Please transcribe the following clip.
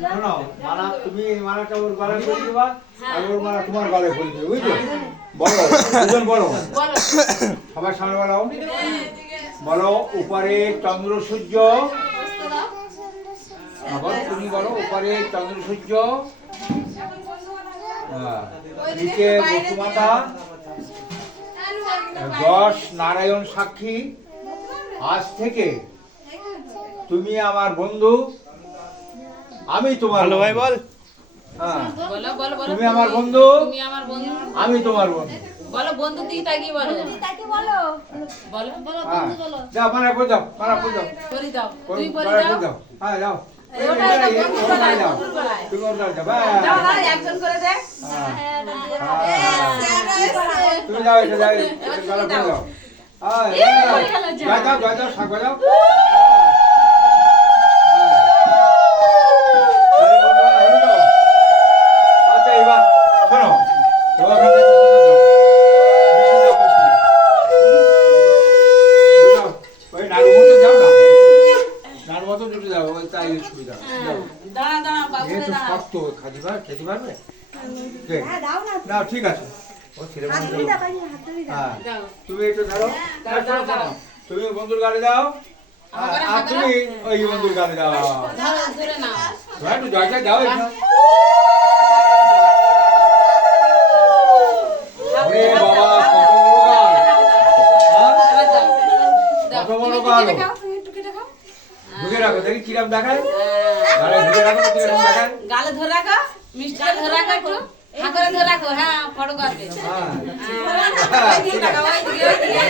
শোনো, মালা তুমি মালাটা ওর গলায় পরিয়ে দেবা আর ওর মালা তোমার গলায় পরিয়ে দেবে, বুঝছো? বলো, দুজন বলো, সবার সামনে বলো। বলো, উপরে চন্দ্র সূর্য। আবার তুমি বলো, উপরে চন্দ্র সূর্য, নিচে বসুমাতা, 10 নারায়ণ সাক্ষী। আজ থেকে তুমি আমার বন্ধু, আমি তোমার ভালো ভাই বল। হ্যাঁ, বলো বলো বলো তুমি আমার বন্ধু, তুমি আমার বন্ধু। আমি তোমার বন্ধু। বলো বন্ধু দিকে তাকিয়ে বলো। বলো বলো হ্যাঁ, বন্ধু বলো। যাও মারা করে দাও, মারা করে দাও, পরি দাও তুমি পরি মারা দাও। করে দাও। হ্যাঁ, যাও। ওটা এটা বন্ধু গলায়, দাও। বন্ধুর গলায়। তুমি ওর গায়ে দাও, দাও ব্যাস। দাও একজন করে দে। হ্যাঁ, হ্যাঁ। তুমি যাও, এটা যাও, এটা গলা করে দাও। হ্যাঁ, যাও, যাও, যাও, যাও, শাক বাজাও। আচ্ছা, এবার শোনো, এবার ওখান থেকে মিষ্টি দাও, মিষ্টি। দাও, ওই নাড়ুর মতো যাও না, নাড়ুর মতো দুটো দাও, ওই তাই সুবিধা। দাও। দাঁড়া দাঁড়া বাবুরে যেহেতু দাঁড়া। শক্ত, খেতে পারবে? না, ঠিক আছে। ও ছেলে মানুষ। হ্যাঁ, দাও। তুমি একটু ধরো। দাও, দাও, দাও। তুমি বন্ধুর গালে দাও, আর তুমি ওই বন্ধুর গালে দাও। ধরো ধরে নাও। তোমরা একটু জয়টা দাও একটু। ওরে বাবা, কত বড় গাল। হ্যাঁ? এবার দাও। দাও। কত বড় তুমি গাল। টুকে দেখাও, তুমি টুকে দেখাও। ঢুকে রাখো, দেখি কিরম দেখায়। গালে ঢুকে রাখো, কিরম দেখায়। গালে ধরে রাখো, মিষ্টিটা ধরে রাখো একটু। হ্যাঁ করে ধরে রাখো, হ্যাঁ ফটো করবে। হ্যাঁ। হ্যাঁ, ওইদিকে তাকাও, ওইদিকে, ওইদিকে।